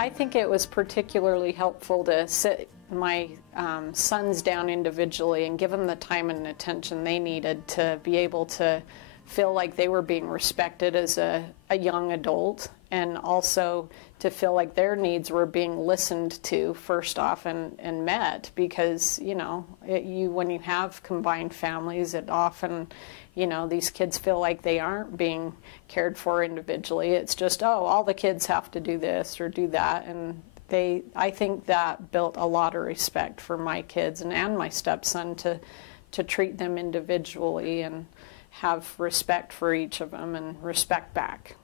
I think it was particularly helpful to sit my sons down individually and give them the time and attention they needed to be able to feel like they were being respected as a young adult, and also to feel like their needs were being listened to first off and met, because when you have combined families, it often, these kids feel like they aren't being cared for individually. It's just, oh, all the kids have to do this or do that, and I think that built a lot of respect for my kids and my stepson to treat them individually and have respect for each of them and respect back.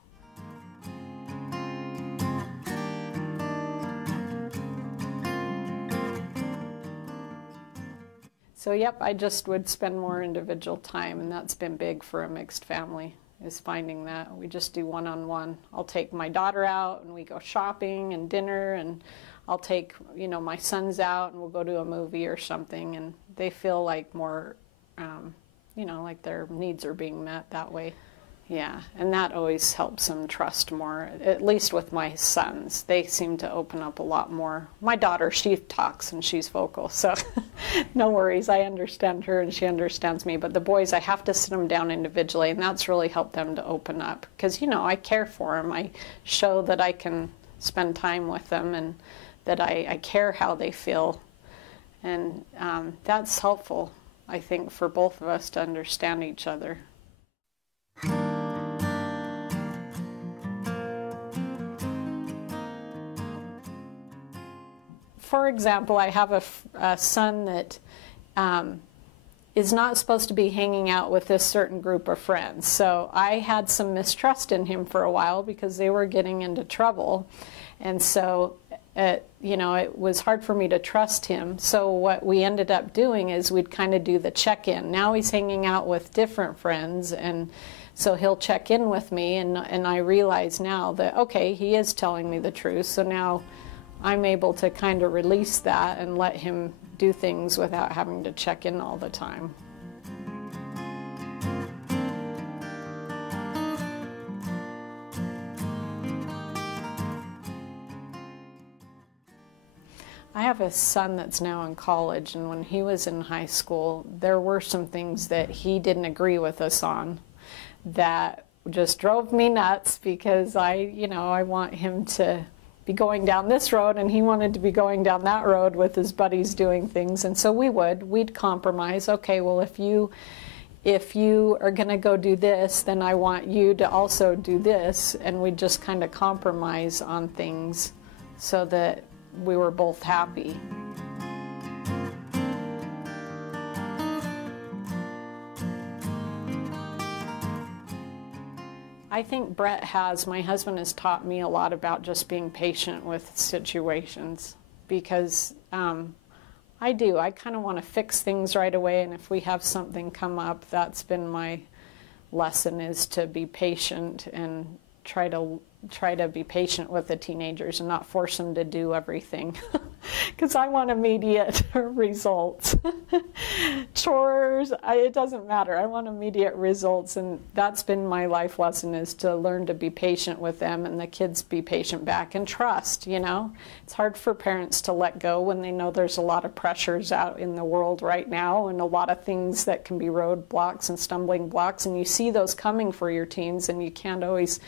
So yep, I just would spend more individual time, and that's been big for a mixed family, is finding that. We just do one-on-one. I'll take my daughter out and we go shopping and dinner, and I'll take, my sons out and we'll go to a movie or something, and they feel like more, like their needs are being met that way. Yeah, and that always helps them trust more, at least with my sons. They seem to open up a lot more. My daughter, she talks and she's vocal, so no worries. I understand her and she understands me. But the boys, I have to sit them down individually, and that's really helped them to open up. Because, I care for them. I show that I can spend time with them and that I care how they feel. And that's helpful, I think, for both of us to understand each other. For example, I have a son that is not supposed to be hanging out with this certain group of friends. So I had some mistrust in him for a while because they were getting into trouble. And so, it was hard for me to trust him. So what we ended up doing is we'd kind of do the check-in. Now he's hanging out with different friends, and so he'll check in with me, and I realize now that, okay, he is telling me the truth. So now I'm able to kind of release that and let him do things without having to check in all the time. I have a son that's now in college, and when he was in high school, there were some things that he didn't agree with us on that just drove me nuts, because I want him to be going down this road, and he wanted to be going down that road with his buddies doing things. And so we'd compromise. Okay, well, if you are going to go do this, then I want you to also do this, and we'd just kind of compromise on things so that we were both happy. I think my husband has taught me a lot about just being patient with situations, because I kind of want to fix things right away, and if we have something come up, that's been my lesson, is to be patient and try to be patient with the teenagers and not force them to do everything, because I want immediate results. Chores, it doesn't matter. I want immediate results, and that's been my life lesson, is to learn to be patient with them, and the kids be patient back, and trust. It's hard for parents to let go when they know there's a lot of pressures out in the world right now, and a lot of things that can be roadblocks and stumbling blocks, and you see those coming for your teens, and you can't always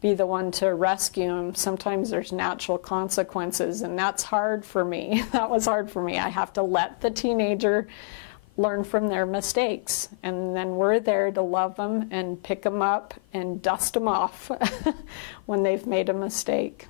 be the one to rescue them. Sometimes there's natural consequences, and that's hard for me. That was hard for me. I have to let the teenager learn from their mistakes, and then we're there to love them and pick them up and dust them off when they've made a mistake.